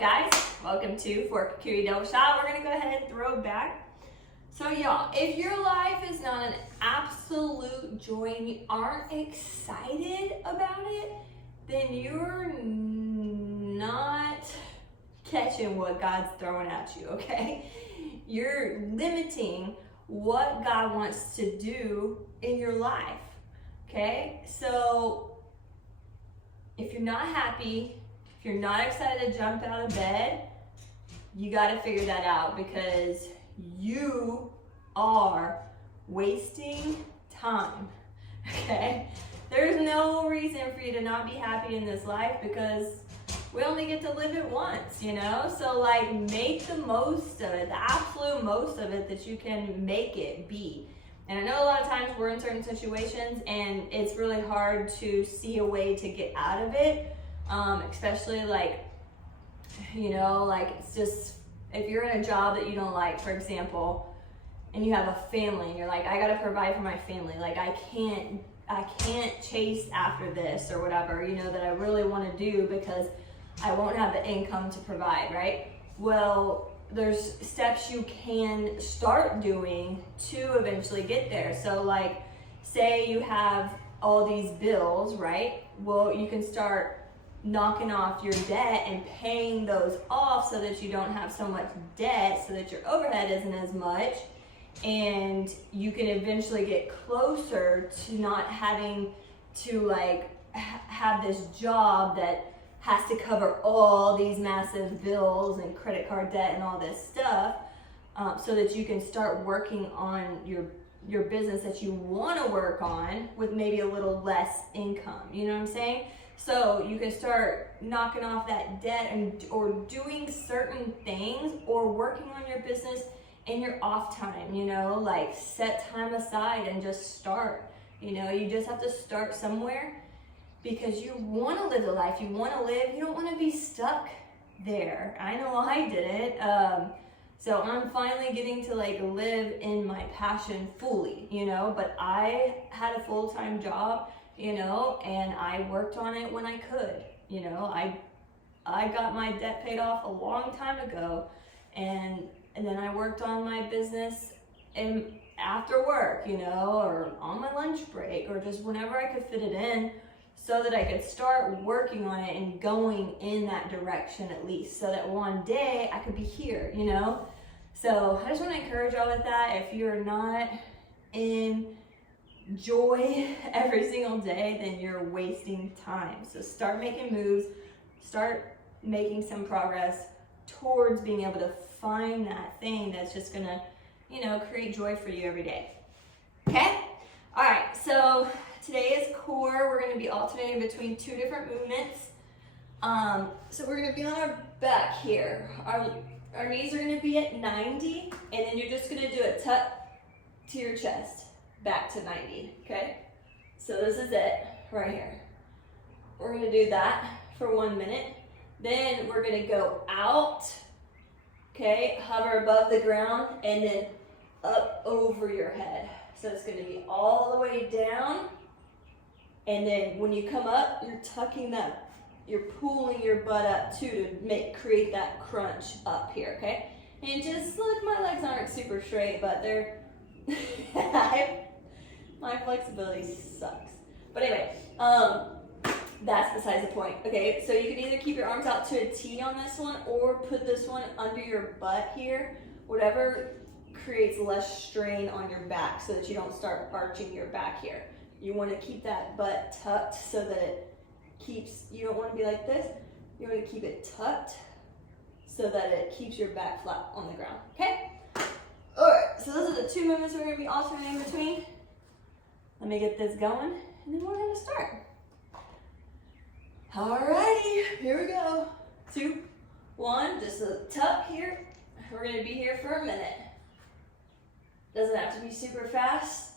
up, guys? Welcome to For Kiwi Double Shot. We're gonna go ahead and throw it back. So y'all, if your life is not an absolute joy and you aren't excited about it, then you're not catching what God's throwing at you, okay? You're limiting what God wants to do in your life, okay? So if you're not happy, if you're not excited to jump out of bed, you got to figure that out, because you are wasting time, okay? There's no reason for you to not be happy in this life, because we only get to live it once, you know? So like, make the most of it, the absolute most of it that you can make it be. And I know a lot of times we're in certain situations and it's really hard to see a way to get out of it. Especially like, you know, like it's just, if you're in a job that you don't like, for example, and you have a family and you're like, I gotta provide for my family. Like I can't chase after this or whatever, you know, that I really wanna do because I won't have the income to provide, right? Well, there's steps you can start doing to eventually get there. So like, say you have all these bills, right? Well, you can start knocking off your debt and paying those off so that you don't have so much debt, so that your overhead isn't as much, and you can eventually get closer to not having to like have this job that has to cover all these massive bills and credit card debt and all this stuff, so that you can start working on your business that you want to work on with maybe a little less income. You know what I'm saying? So you can start knocking off that debt or doing certain things or working on your business in your off time, you know, like set time aside and just start. You know, you just have to start somewhere, because you want to live the life you want to live. You don't want to be stuck there. I know I did it. So I'm finally getting to like live in my passion fully, you know, but I had a full-time job, you know, and I worked on it when I could, you know. I got my debt paid off a long time ago, and then I worked on my business and after work, you know, or on my lunch break, or just whenever I could fit it in, so that I could start working on it and going in that direction at least, so that one day I could be here, you know. So I just want to encourage y'all with that. If you're not in joy every single day, then you're wasting time. So start making moves, start making some progress towards being able to find that thing that's just gonna, you know, create joy for you every day. Okay? All right, so today is core. We're gonna be alternating between two different movements. So we're gonna be on our back here. Our knees are gonna be at 90, and then you're just gonna do a tuck to your chest. Back to 90, okay? So this is it right here. We're gonna do that for 1 minute. Then we're gonna go out, okay? Hover above the ground and then up over your head. So it's gonna be all the way down. And then when you come up, you're tucking that, you're pulling your butt up too to create that crunch up here, okay? And just look, my legs aren't super straight, but they're, my flexibility sucks. But anyway, that's besides the point. Okay, so you can either keep your arms out to a T on this one, or put this one under your butt here. Whatever creates less strain on your back, so that you don't start arching your back here. You want to keep that butt tucked so that it keeps, you don't want to be like this. You want to keep it tucked so that it keeps your back flat on the ground. Okay? All right, so those are the two movements we're going to be alternating between. Let me get this going, and then we're gonna start. Alrighty, here we go. 2, 1, just a tuck here. We're gonna be here for a minute. Doesn't have to be super fast.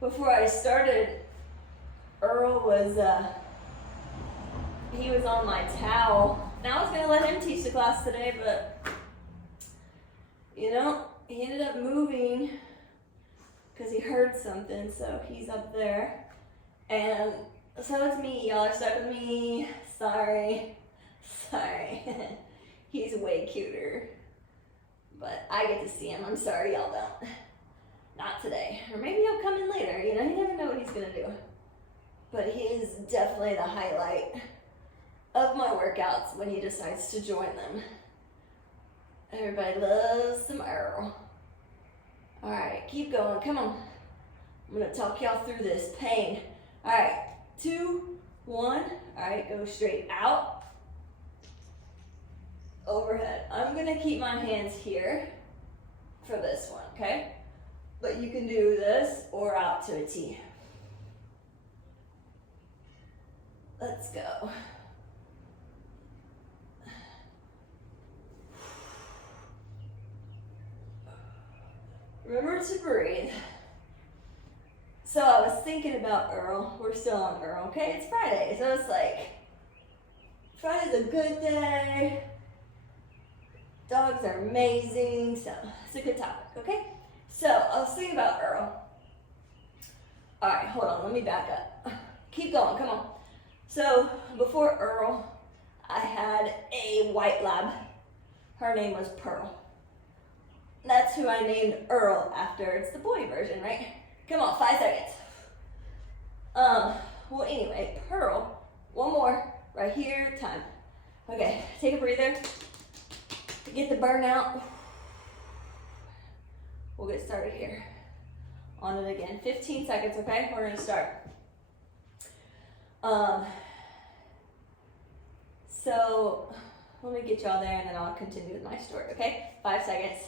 Before I started, Earl was, he was on my towel. Now I was gonna let him teach the class today, but, you know, he ended up moving because he heard something, so he's up there. And So it's me, y'all are stuck with me. Sorry. He's way cuter. But I get to see him. I'm sorry y'all don't. Not today. Or maybe he'll come in later. You know, you never know what he's gonna do. But he is definitely the highlight of my workouts when he decides to join them. Everybody loves some Earl. Alright, keep going. Come on. I'm gonna talk y'all through this pain. Alright, 2, 1. Alright, go straight out. Overhead. I'm gonna keep my hands here for this one, okay? But you can do this or out to a T. Let's go. Remember to breathe. So I was thinking about Earl. We're still on Earl, okay? It's Friday, so it's like, Friday's a good day. Dogs are amazing, so it's a good topic, okay? So I was thinking about Earl. All right, hold on, let me back up. Keep going, come on. So before Earl, I had a white lab. Her name was Pearl. That's who I named Earl after. It's the boy version, right? Come on, 5 seconds. Well, anyway, Pearl, one more, right here, time. Okay, take a breather. Get the burnout. We'll get started here. On it again. 15 seconds, okay? We're gonna start. So let me get y'all there and then I'll continue with my story, okay? 5 seconds.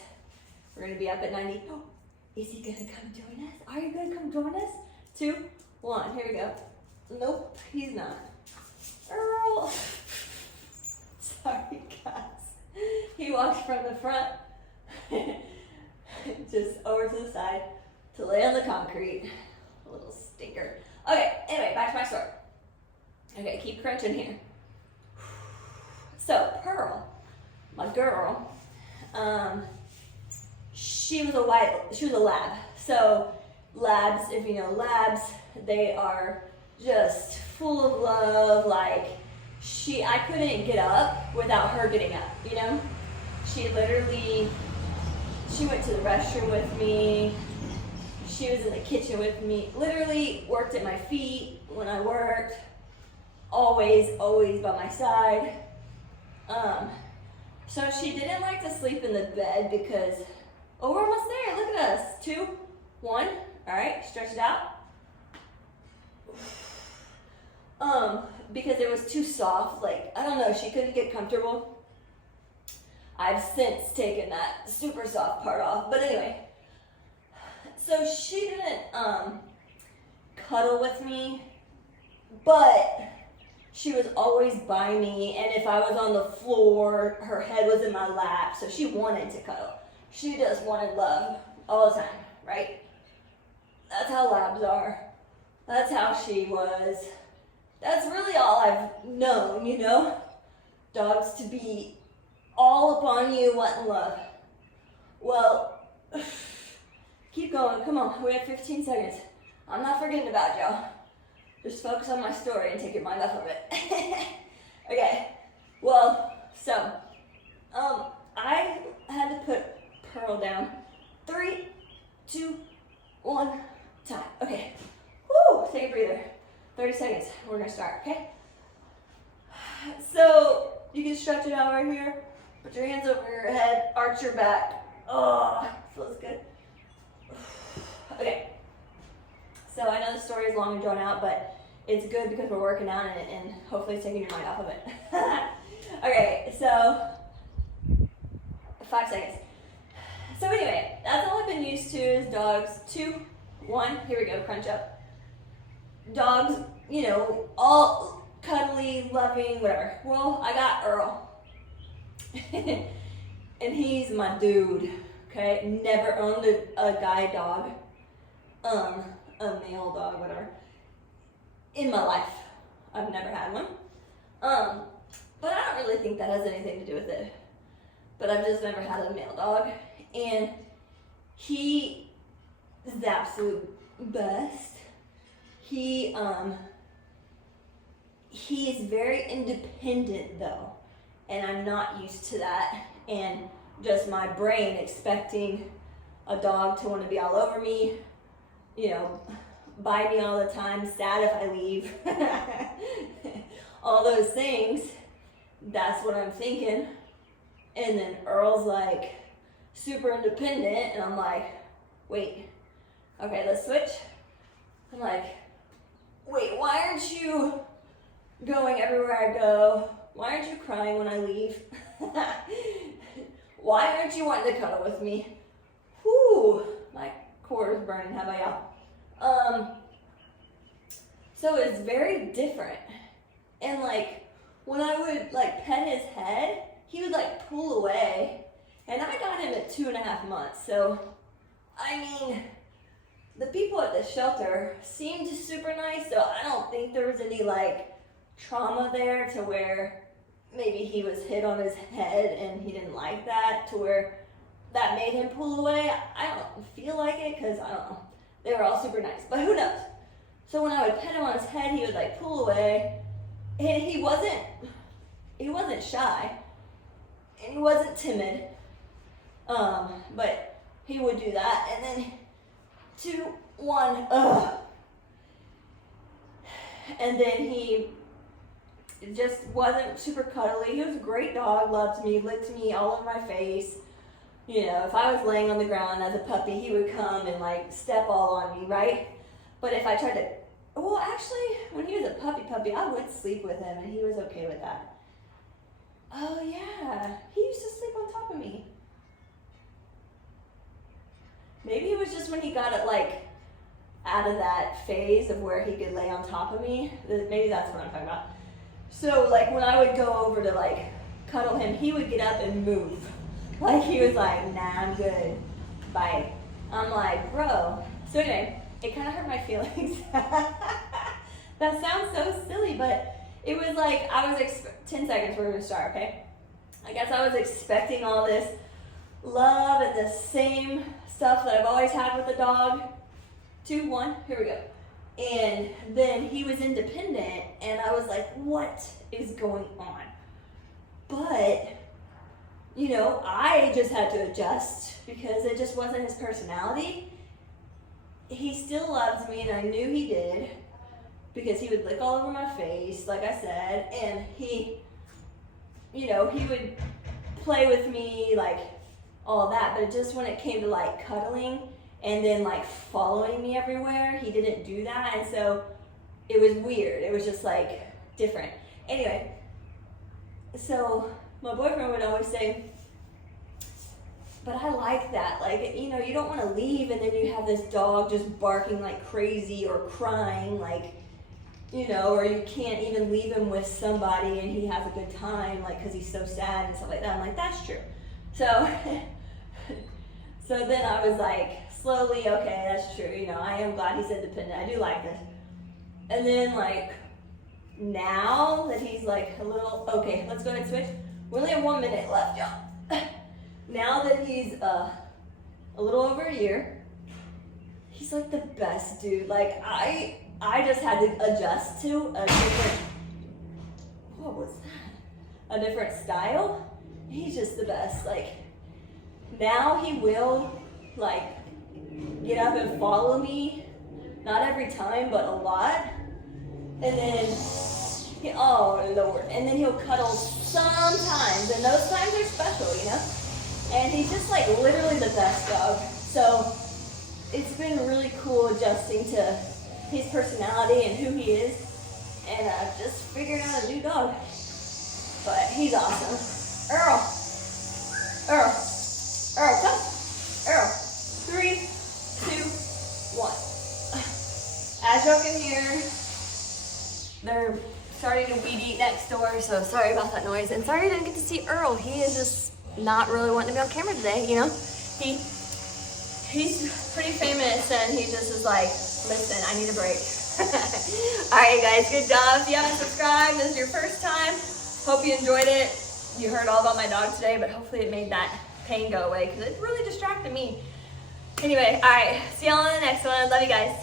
We're gonna be up at 90. Oh, is he gonna come join us? Are you gonna come join us? 2, 1, here we go. Nope, he's not. Earl. Sorry, guys. He walks from the front, just over to the side to lay on the concrete. A little stinker. Okay, anyway, back to my story. Okay, keep crunching here. So, Pearl, my girl, she was a lab. So, labs, if you know labs, they are just full of love, like, I couldn't get up without her getting up, you know? She went to the restroom with me. She was in the kitchen with me. Literally worked at my feet when I worked. Always by my side. So she didn't like to sleep in the bed because, oh, we're almost there. Look at us. 2, 1. All right, stretch it out. Because it was too soft, like, I don't know, she couldn't get comfortable. I've since taken that super soft part off, but anyway. So she didn't cuddle with me, but she was always by me, and if I was on the floor, her head was in my lap, so she wanted to cuddle. She just wanted love all the time, right? That's how labs are. That's how she was. That's really all I've known, you know? Dogs to be all upon you, wanting love. Well, keep going, come on, we have 15 seconds. I'm not forgetting about y'all. Just focus on my story and take your mind off of it. Okay, well, so, I had to put Pearl down. 3, 2, 1, time. Okay, woo, take a breather. 30 seconds, we're gonna start, okay? So, you can stretch it out right here. Put your hands over your head, arch your back. Oh, feels good. Okay, so I know the story is long and drawn out, but it's good because we're working on it and hopefully it's taking your mind off of it. Okay, so 5 seconds. So anyway, that's all I've been used to is dogs. 2, 1, here we go, crunch up. Dogs, you know, all cuddly, loving, whatever. Well, I got Earl. And he's my dude, okay? Never owned a guy dog, a male dog, whatever, in my life. I've never had one. But I don't really think that has anything to do with it. But I've just never had a male dog. And he is the absolute best. He he's very independent though, and I'm not used to that, and just my brain expecting a dog to want to be all over me, you know, bite me all the time, sad if I leave, all those things. That's what I'm thinking. And then Earl's like super independent, and I'm like, wait, okay, let's switch. I'm like, wait, why aren't you going everywhere I go? Why aren't you crying when I leave? Why aren't you wanting to cuddle with me? Whew, my core is burning. How about y'all? So it's very different. And like, when I would like pet his head, he would like pull away. And I got him at 2.5 months. So, I mean, the people at the shelter seemed super nice. So I don't think there was any like trauma there to where maybe he was hit on his head and he didn't like that, to where that made him pull away. I don't feel like it, because I don't know. They were all super nice, but who knows? So when I would pet him on his head, he would like pull away, and he wasn't shy, and he wasn't timid, but he would do that, and then 2, 1, and then he just wasn't super cuddly. He was a great dog, loved me, licked me all over my face. You know, if I was laying on the ground as a puppy, he would come and like step all on me, right? But if I tried to, well, actually, when he was a puppy, I would sleep with him, and he was okay with that. Oh yeah, he used to sleep on top of me. Maybe it was just when he got it like out of that phase of where he could lay on top of me. Maybe that's what I'm talking about. So like when I would go over to like cuddle him, he would get up and move. Like he was like, nah, I'm good, bye. I'm like, bro. So anyway, it kind of hurt my feelings. That sounds so silly, but it was like, 10 seconds, we're gonna start, okay? I guess I was expecting all this love and the same stuff that I've always had with a dog. 2, 1, here we go. And then he was independent, and I was like, what is going on? But, you know, I just had to adjust because it just wasn't his personality. He still loves me, and I knew he did, because he would lick all over my face, like I said, and he, you know, he would play with me, like all that, but just when it came to like cuddling and then like following me everywhere, he didn't do that, and so it was weird. It was just like different. Anyway, so my boyfriend would always say, but I like that. Like, you know, you don't want to leave and then you have this dog just barking like crazy or crying, like, you know, or you can't even leave him with somebody and he has a good time, like, because he's so sad and stuff like that. I'm like, that's true. So, so then I was like, slowly, okay, that's true. You know, I am glad he's independent. I do like this. And then, like, now that he's like a little, okay, let's go ahead and switch. We only have 1 minute left, y'all. Now that he's a little over a year, he's like the best dude. Like, I just had to adjust to a different, what was that? A different style. He's just the best. Like, now he will, like, get up and follow me. Not every time, but a lot. And then, oh Lord. And then he'll cuddle sometimes. And those times are special, you know? And he's just like literally the best dog. So it's been really cool adjusting to his personality and who he is. And I've just figured out a new dog. But he's awesome. Earl, come. Earl, 3, 2, 1. As y'all can hear, they're starting to weed eat next door, so sorry about that noise. And sorry I didn't get to see Earl. He is just not really wanting to be on camera today, you know? He's pretty famous, and he just is like, listen, I need a break. All right, guys, good job. If you haven't subscribed, this is your first time, hope you enjoyed it. You heard all about my dog today, but hopefully it made that pain go away, because it really distracted me. Anyway, all right, see y'all on the next one. Love you guys.